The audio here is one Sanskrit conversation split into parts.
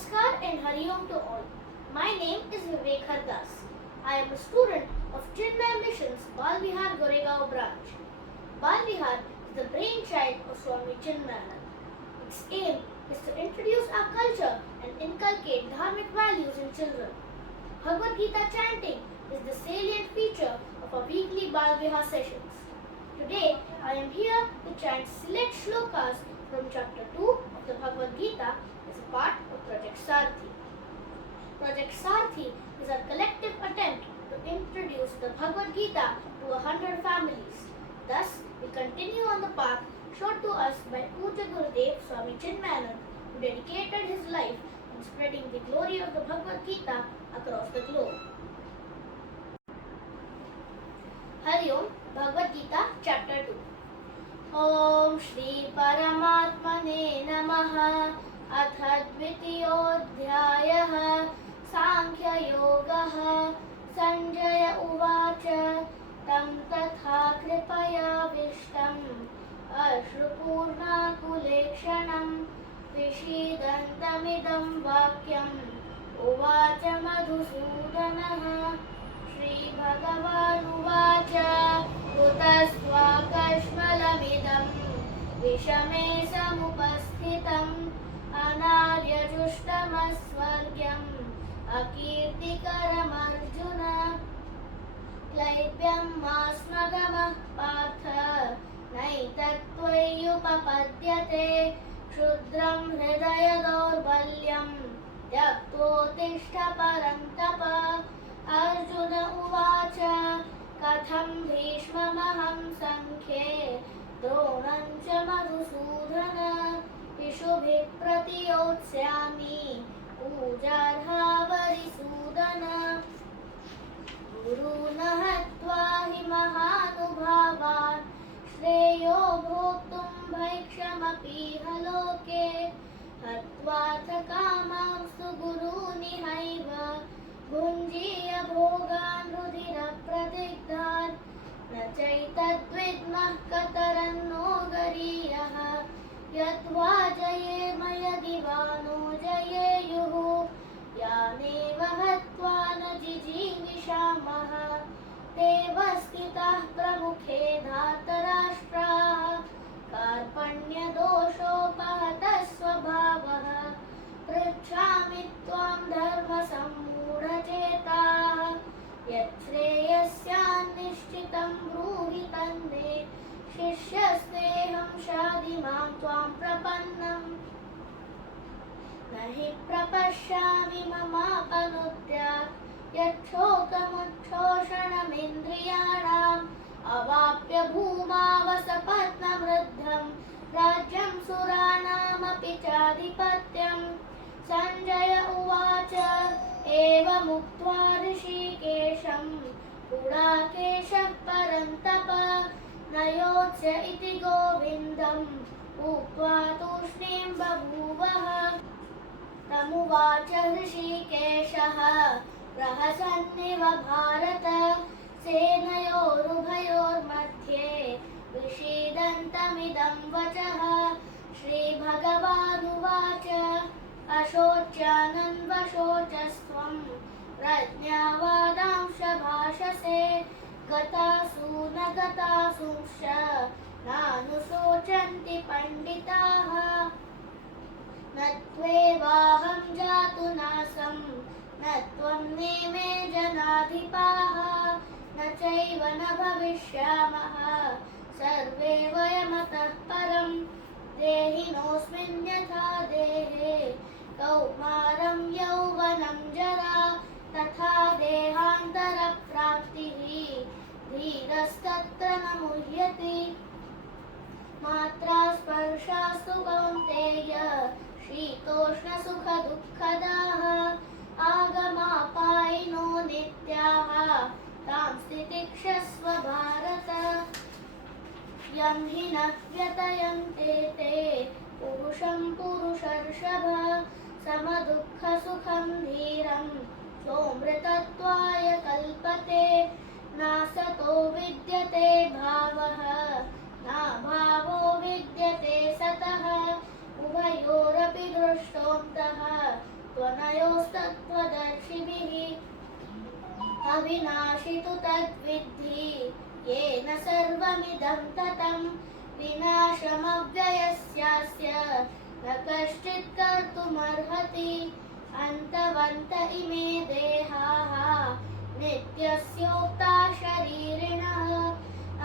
Namaskar and Hari Om to all. My name is Vivek Hardas. I am a student of Chinmay Mission's Bal Vihar Goregaon branch. Bal Vihar is the brainchild of Swami Chinmayanand. Its aim is to introduce our culture and inculcate dharmic values in children. Bhagavad Gita chanting is the salient feature of our weekly Bal Vihar sessions. Today, I am here to chant select shlokas from chapter 2 of the Bhagavad Gita as a part of Project Saarathi. Project Saarathi is our collective attempt to introduce the Bhagavad Gita to 100 families. Thus, we continue on the path shown to us by Puja Gurudev Swami Chinmayanand, who dedicated his life in spreading the glory of the Bhagavad Gita across the globe. Hari Om, Bhagavad Gita, Chapter 2. Om Shri Paramatmane Namaha. अथ द्वितीयोऽध्यायः सांख्ययोगः संजय उवाच तं तथा कृपयाविष्टम् अश्रुपूर्णाकुलेक्षणं विषीदन्तमिदं वाक्यम् उवाच मधुसूदनः श्रीभगवानुवाच कुतस्त्वाकश्मलमिदं विषमे समुपस्थितम् अनार्यजुष्टमस्वर्ग्यम् अकीर्तिकरमर्जुन क्लैब्यं मास्मगमः पार्थ नैतत्त्वय्युपपद्यते क्षुद्रं हृदय दौर्बल्यं त्यक्तोत्तिष्ठ परन्तप अर्जुन उवाच कथं भीष्ममहं सङ्ख्ये द्रोणं च मधुसूदन इषुभिः प्रतियोत्स्यामि पूजार्हा वरिसूदन गुरून् हत्वा हि महानुभावान् श्रेयो भोक्तुं भैक्षमपीह लोके हत्वाथ कामांस्तु गुरूनिहैव भुञ्जीय भोगान् रुधिरप्रदिग्धान् न चैतद्विद्मः कतरन्नो गरीयः यद्वा जयेम यदि वा नो जयेयुः यानेव हत्वा न जिजीविषामः देव स्थिताः प्रमुखे धातराष्ट्राः कार्पण्यदोषोपहतः स्वभावः पृच्छामि त्वां धर्मसम्मूढचेताः यच्छ्रेयस्यान्निश्चितं ब्रूहि तन्मे शिष्यस्तेऽहं शाधि मां त्वां प्रपन्नम् न हि प्रपश्यामि ममापनुद्यात् यच्छोकमुच्छोषणमिन्द्रियाणाम् अवाप्य भूमावसपत्नवृद्धं राज्यं सुराणामपि चाधिपत्यम् सञ्जय उवाच एवमुक्त्वा ऋषिकेशं गुडाकेशः परन्तप न योत्स्य इति गोविन्दम् उक्त्वा तूष्णीं बभूवः तमुवाच ऋषिकेशः प्रहसन्निव भारत सेनयोरुभयोर्मध्ये विषीदन्तमिदं वचः श्रीभगवानुवाच अशोच्यानन्वशोचस्त्वं प्रज्ञावादांश भाषसे गतासु न गतासुंश्च नानुशोचन्ति पण्डिताः न त्वेवाहं जातु नासं न त्वं नेमे जनाधिपाः न चैव न भविष्यामः सर्वे वयमतः परं देहिनोऽस्मिन् यथा देहे कौमारं यौवनं जरा तथा देहान्तरप्राप्तिः धीरस्तत्र न मुह्यति मात्रा स्पर्शास्तु कौन्तेय शीतोष्णसुखदुःखदाः आगमापायिनो नित्याः तां स्थितिक्षस्व भारत यं हि न व्यतयन्ते ते पुरुषं पुरुषर्षभ समदुःखसुखं धीरं सोऽमृतत्वाय कल्पते नासतो विद्यते भावः नाभावो विद्यते सतः उभयोरपि दृष्टोऽन्तः अविनाशि तु तद्विद्धि येन सर्वमिदं ततं विनाशमव्ययस्यास्य न कश्चित् कर्तुमर्हति अन्तवन्त इमे देहाः नित्यस्योक्ता शरीरिणः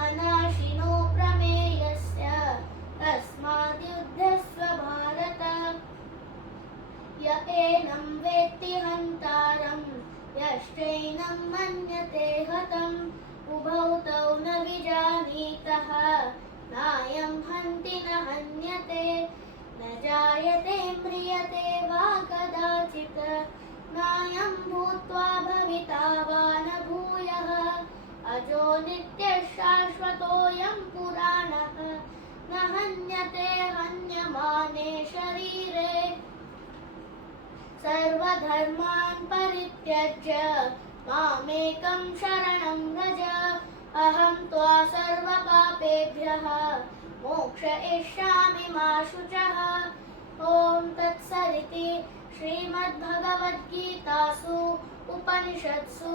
अनाशिनो प्रमेयस्य तस्माद्युध्यस्व भारत य एनं वेत्ति हन्तारं यश्चैनं मन्यते हतम् उभौ तौ न विजानीतः नायं हन्ति न हन्यते न जायते म्रियते वा कदाचित् नायं भूत्वा भविता वा न भूयः अजो नित्यः शाश्वतोऽयं पुराणः न हन्यते हन्यमाने शरीरे सर्वधर्मान् परित्यज्य मामेकं शरणं व्रज अहं त्वा सर्वपापेभ्यः मोक्षयिष्यामि मा शुचः ॐ तत्सदिति श्रीमद्भगवद्गीतासु उपनिषत्सु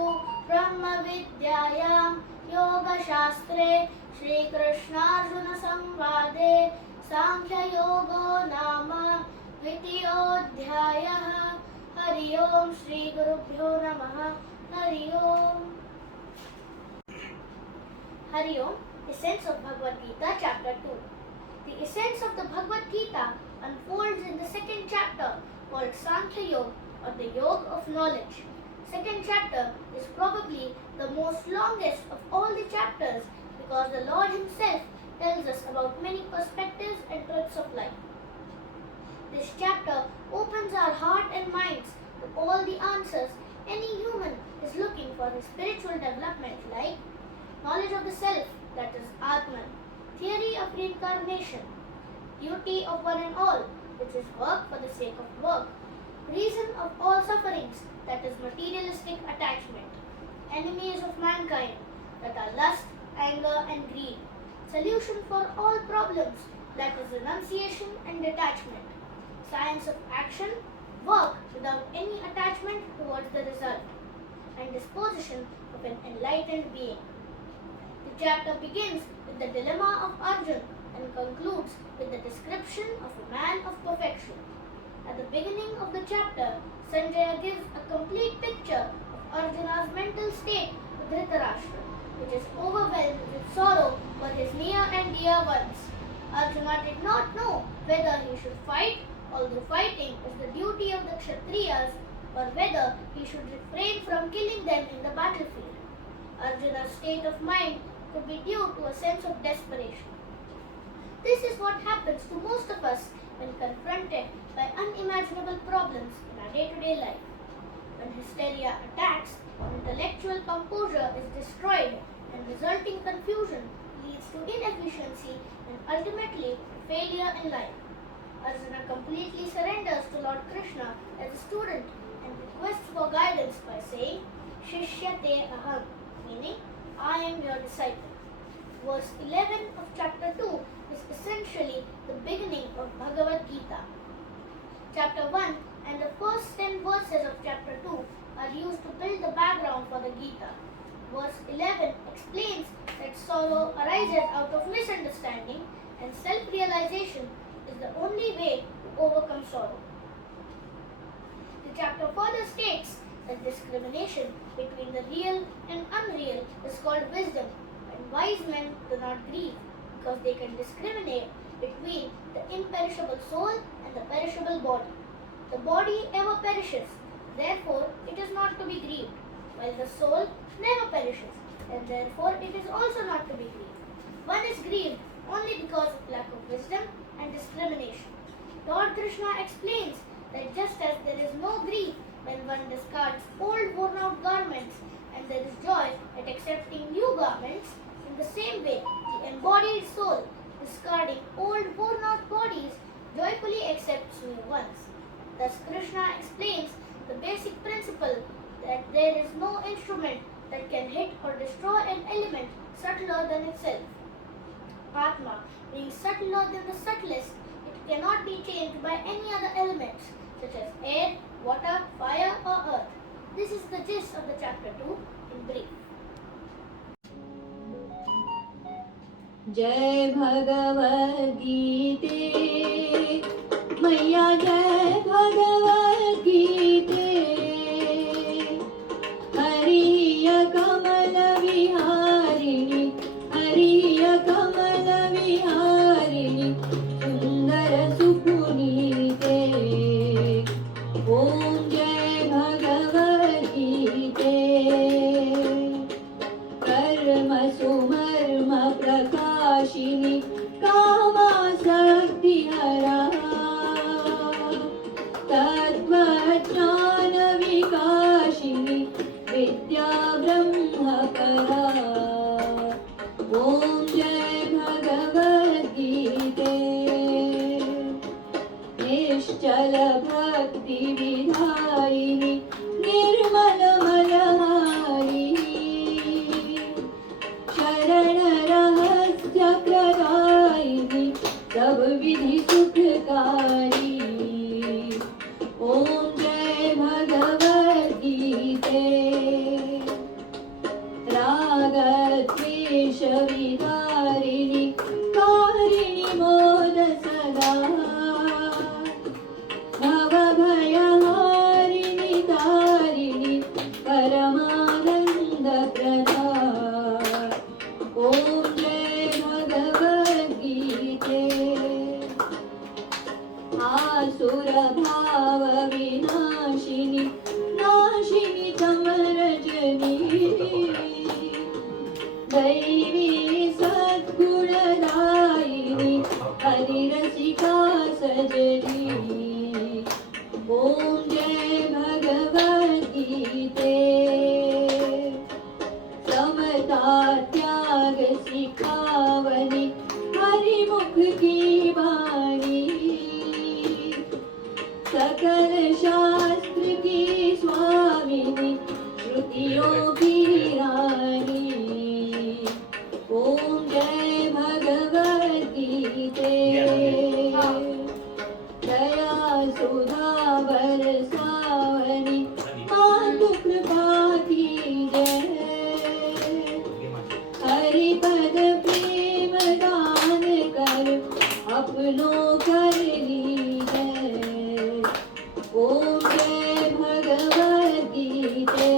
ब्रह्मविद्यायां योगशास्त्रे श्रीकृष्णार्जुनसंवादे साङ्ख्ययोगो नाम द्वितीयोऽध्यायः हरि ओम श्री गुरुभ्यो नमः हरि ओम Hari Om, Essence of Bhagavad Gita, Chapter 2. The essence of the Bhagavad Gita unfolds in the second chapter called Sankhya Yoga or the Yoga of Knowledge. Second chapter is probably the most longest of all the chapters because the Lord Himself tells us about many perspectives and truths of life. This chapter opens our heart and minds to all the answers any human is looking for his spiritual development, like knowledge of the self, that is Atman, theory of reincarnation, duty of one and all, which is work for the sake of work, reason of all sufferings, that is materialistic attachment, enemies of mankind, that are lust, anger and greed, solution for all problems, that is renunciation and detachment, science of action, work without any attachment towards the result, and disposition of an enlightened being. The chapter begins with the dilemma of Arjuna and concludes with the description of a man of perfection. At the beginning of the chapter, Sanjaya gives a complete picture of Arjuna's mental state to Dhritarashtra, which is overwhelmed with sorrow for his near and dear ones. Arjuna did not know whether he should fight, although fighting is the duty of the Kshatriyas, or whether he should refrain from killing them in the battlefield. Arjuna's state of mind could be due to a sense of desperation. This is what happens to most of us when confronted by unimaginable problems in our day-to-day life. When hysteria attacks, intellectual composure is destroyed and resulting confusion leads to inefficiency and ultimately failure in life. Arjuna completely surrenders to Lord Krishna as a student and requests for guidance by saying, Shishyate aham, meaning, I am your disciple. Verse 11 of chapter 2 is essentially the beginning of Bhagavad Gita. Chapter 1 and the first 10 verses of chapter 2 are used to build the background for the Gita. Verse 11 explains that sorrow arises out of misunderstanding and self-realization is the only way to overcome sorrow. The chapter further states that discrimination between the real and unreal is called wisdom, and wise men do not grieve because they can discriminate between the imperishable soul and the perishable body. The body ever perishes, therefore it is not to be grieved, while the soul never perishes, and therefore it is also not to be grieved. One is grieved only because of lack of wisdom and discrimination. Lord Krishna explains that just as there is no grief when one discards old worn out garments and there is joy at accepting new garments, in the same way the embodied soul discarding old worn out bodies joyfully accepts new ones. Thus Krishna explains the basic principle that there is no instrument that can hit or destroy an element subtler than itself. Atma, being subtler than the subtlest, it cannot be changed by any other elements such as air, water, fire or earth. This is the gist of the chapter 2. in brief. जय भगवद गीते मैया जय भगवद गीते हरिय कमल विहारिणी हरिय कमल विहारिणी सुंदर सुपुनीते ओम जय भगवद गीते कर्म सुमर्म प्रकाशिनी कामासक्ति हरा तत्त्वज्ञान विकाशिनी विद्या ब्रह्म परा ओम जय भगवद गीते निश्चल भक्ति विधायिनी निर्मल मलहारिणी शरण रहस्य प्रदायिनी सब विधि सुखकारी ओम जय भगवद गीते राग द्वेष विदारिणी कारिणी मोद सदा भव भयहारिणी तारिणी परमानंद प्रदा ओम जय भगवद गीते आसुर भाव विनाशिनी नाशिनी समरजनी दैवी सद्गुणदायिनी हरिरसिका सजनी ओम जय भगवद गीते समता त्याग सिखावनी हरिमुख की वाणी सकल शास्त्र की स्वामिनी श्रुतियों की रानी ओम जय भगवद गीते दया सुधा बरसावनी मातु कृपा कीजय हरि पद प्रेम दान कर अपनों कर लीजय ओम जय भगवद गीते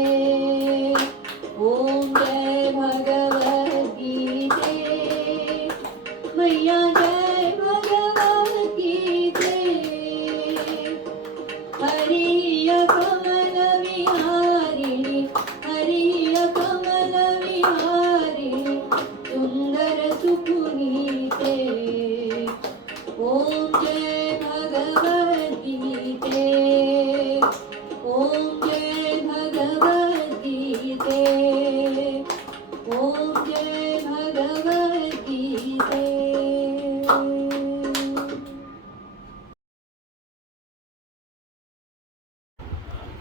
ओम जय भगवद गीते मैया जय भगवद गीते हरिय कमल विहारिणी हरिय कमल विहारिणी सुंदर सुपुनीते ओम जय भगवद गीते ओम जय भगवद गीते ओम जय भगवद गीते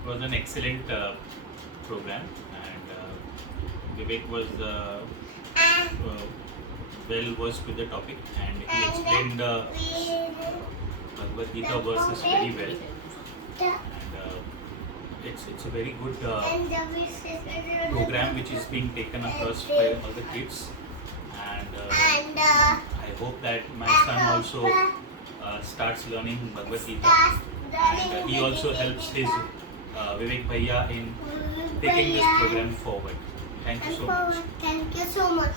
It was an excellent program, and Vivek was well versed with the topic, and he explained Bhagavad Gita verses very well. And it's a very good program which is being taken across by all the kids, and I hope that my son also starts learning Bhagavad Gita, and he also helps his Vivek Bhaiya in taking this program forward. Thank you so much. Thank you so much.